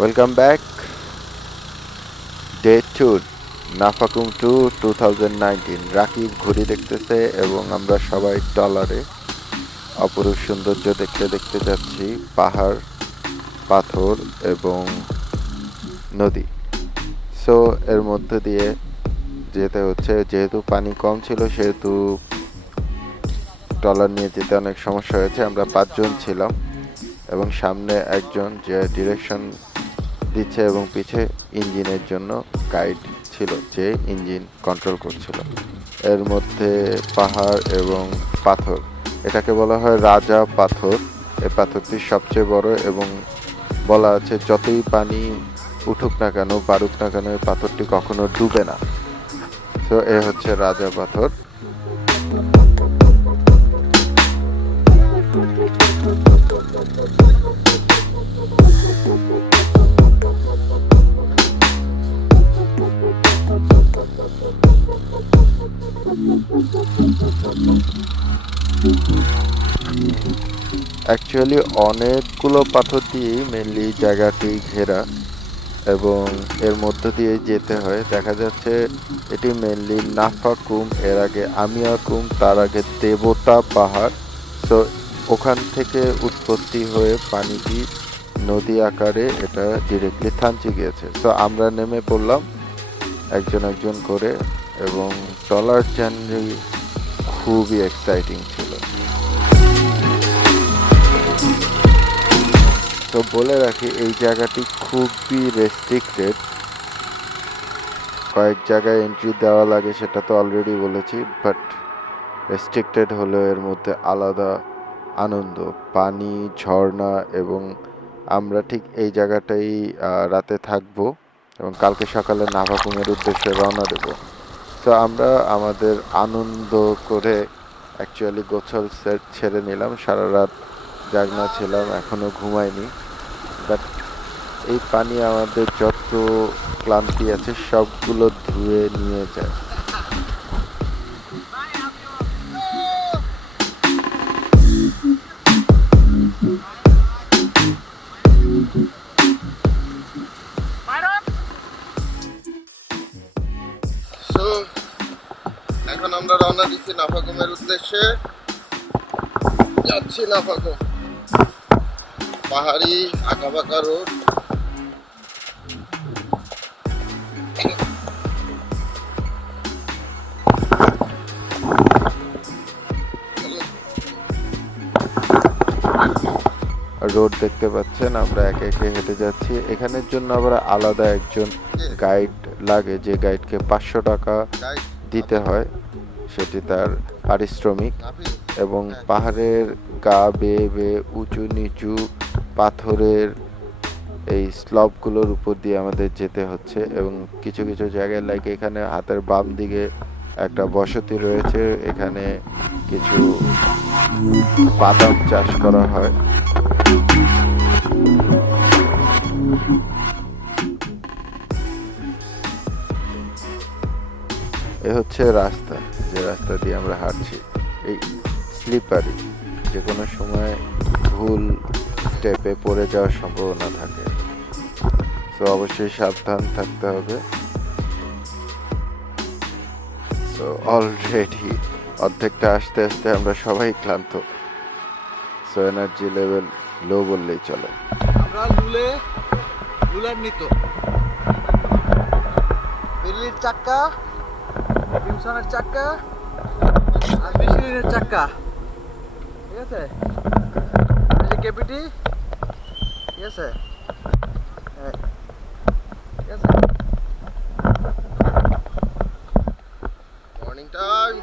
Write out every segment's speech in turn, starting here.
Welcome back day tour Nafakhum to 2019। Rakib ঘুড়ি দেখতেছে এবং আমরা সবাই ট্রলারে অপরূপ সৌন্দর্য দেখতে দেখতে যাচ্ছি, পাহাড়, পাথর এবং নদী। সো এর মধ্যে দিয়ে যেতে হচ্ছে, যেহেতু পানি কম ছিল সেহেতু ট্রলার নিয়ে যেতে অনেক সমস্যা হয়েছে। আমরা 5 জন ছিলাম এবং সামনে একজন যে ডিরেকশন দিচ্ছে এবং পিছে ইঞ্জিনের জন্য গাইড ছিল যে ইঞ্জিন কন্ট্রোল করছিল। এর মধ্যে পাহাড় এবং পাথর, এটাকে বলা হয় রাজা পাথর। এই পাথরটি সবচেয়ে বড় এবং বলা আছে যতই পানি উঠুক না কেন, বাড়ুক না কেন, এই পাথরটি কখনো ডুবে না। তো এ হচ্ছে রাজা পাথর। অ্যাকচুয়ালি অনেকগুলো পাথর দিয়েই মেনলি জায়গাটি ঘেরা এবং এর মধ্য দিয়ে যেতে হয়। দেখা যাচ্ছে এটি মেনলি নাফাকুম, এর আগে আমিয়াকুম, তার আগে দেবতা পাহাড়। সো ওখান থেকে উৎপত্তি হয়ে পানিটি নদী আকারে এটা ডিরেক্টলি থানচি গিয়েছে। সো আমরা নেমে পড়লাম একজন একজন করে এবং ট্রলার জার্নি খুবই এক্সাইটিং ছিল। তো বলে রাখি, এই জায়গাটি খুবই রেস্ট্রিক্টেড। কয়েক জায়গায় এন্ট্রি দেওয়া লাগে, সেটা তো অলরেডি বলেছি, বাট রেস্ট্রিক্টেড হলেও এর মধ্যে আলাদা আনন্দ, পানি, ঝর্ণা। এবং আমরা ঠিক এই জায়গাটাই রাতে থাকবো এবং কালকে সকালে নাভাকুমের উদ্দেশ্যে রওনা দেব। তো আমরা আমাদের আনন্দ করে অ্যাকচুয়ালি গোছল সেট ছেড়ে নিলাম। সারা রাত জাগনা ছিলাম, এখনো ঘুমাইনি। বাট এই পানি আমাদের যত ক্লান্তি আছে সবগুলো ধুয়ে নিয়ে যায়। এখন আমরা রওনা দিচ্ছি নাফাকুমের উদ্দেশ্যে। যাচ্ছি নাফাকুম, পাহাড়ি আঁকাবাঁকা রোড। রোড দেখতে পাচ্ছেন, আমরা একে একে হেঁটে যাচ্ছি। এখানের জন্য আবার আলাদা একজন গাইড লাগে, যে গাইডকে 500 টাকা দিতে হয়, সেটি তার পারিশ্রমিক। এবং পাহাড়ের গা বেয়ে বেয়ে উঁচু নিচু পাথরের এই স্লপগুলোর উপর দিয়ে আমাদের যেতে হচ্ছে। এবং কিছু কিছু জায়গায় লাইক এখানে হাতের বাম দিকে একটা বসতি রয়েছে, এখানে কিছু বাদাম চাষ করা হয়। এ হচ্ছে রাস্তা, যে রাস্তা দিয়ে আমরা হাঁটছি। এই স্লিপারি, যে কোনো সময় ভুল স্টেপে পড়ে যাওয়ার সম্ভাবনা থাকে, তো অবশ্যই সাবধান থাকতে হবে। তো অলরেডি অর্ধেকটা আসতে আসতে আমরা সবাই ক্লান্ত। সো এনার্জি লেভেল লো বললেই চলে। আমরা লুলার নিত দিল্লির চাক্কা, কিমসনের চাক্কা আর মিশিলিনের চাক্কা, ঠিক আছে? এই যে কেপিটি, ঠিক আছে, ঠিক আছে। Morning time.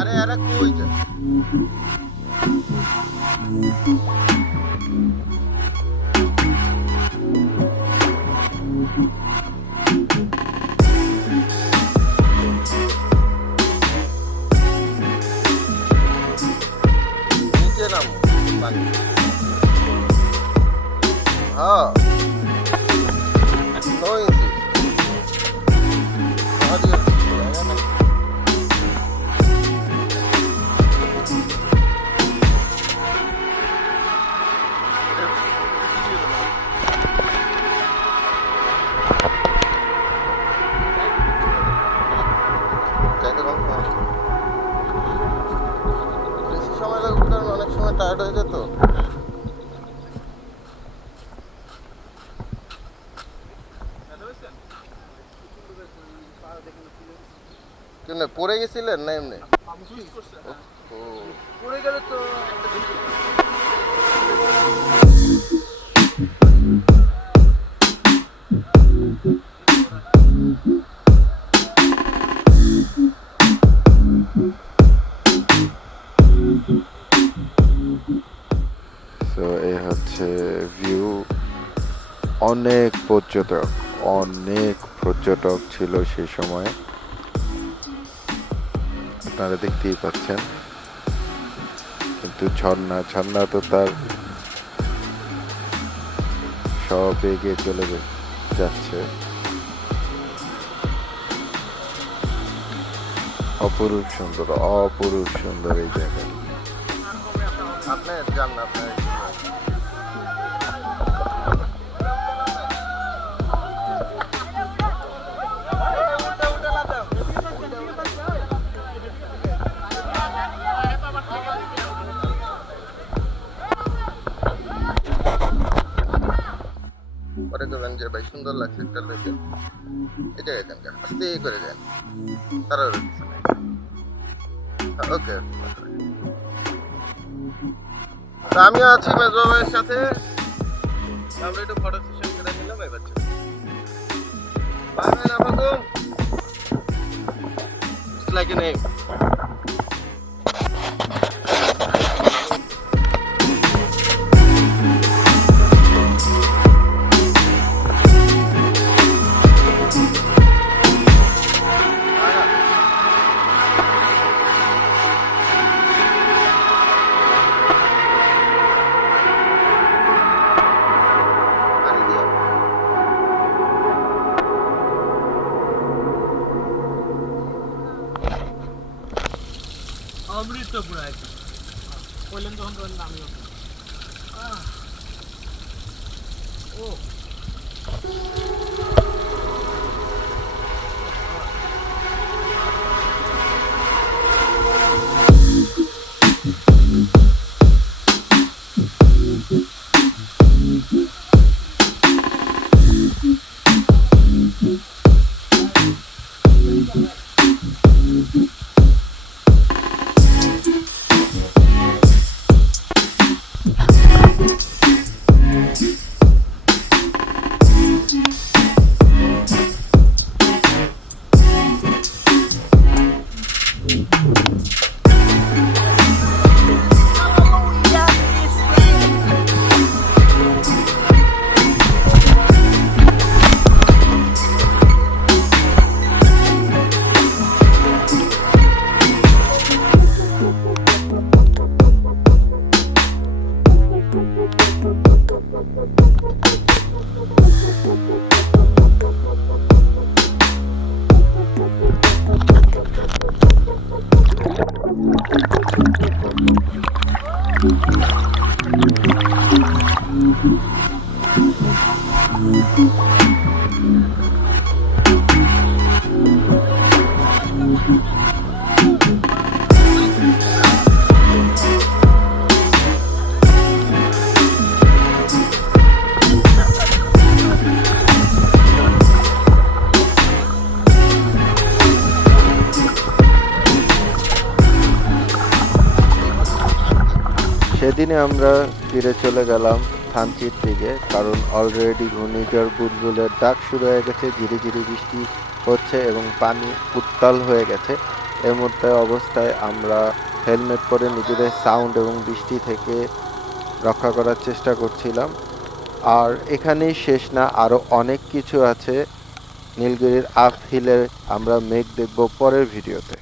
আরে আরে কই যায়? নিচে নামো পানি। হ্যাঁ নো ইনসিস্ট। বেশি সময় লাগবে কারণ অনেক সময় টায়ার্ড হয়ে যেত। কেন পড়ে গেছিলেন না এমনি? পড়ে গেলে তো তো এই হচ্ছে ভিউ। অনেক পর্যটক ছিল সেই সময়, আপনারা দেখতেই পাচ্ছেন। কিন্তু ঝর্ণা তো তার সব এগিয়ে চলে যাচ্ছে। অপরূপ সুন্দর এই জায়গা। আপনি যান না, আপনার পরে করবেন যে ভাই সুন্দর লাগছে একটা লেগে এই জায়গায় যান, আস্তে করে যান, তারা ওকে। আমিও আছি মেজো ভাইয়ের সাথে, আমরা একটু ফটো সেশন করে নিলাম। এবার bye Nafakum, it's like a name. Amrit পুরো একদম বললেন তখন তো নামিও ও সেদিনে আমরা ফিরে চলে গেলাম থানচির দিকে, কারণ অলরেডি ঘূর্ণিঝড় বুলবুলের ডাক শুরু হয়ে গেছে, ঝিরিঝিরি বৃষ্টি হচ্ছে এবং পানি উত্তাল হয়ে গেছে। এই মুহূর্তে অবস্থায় আমরা হেলমেট পরে নিজেদের সাউন্ড এবং বৃষ্টি থেকে রক্ষা করার চেষ্টা করছিলাম। আর এখানেই শেষ না, আরও অনেক কিছু আছে নীলগিরির আপ হিলে। আমরা মেঘ দেখব পরের ভিডিওতে।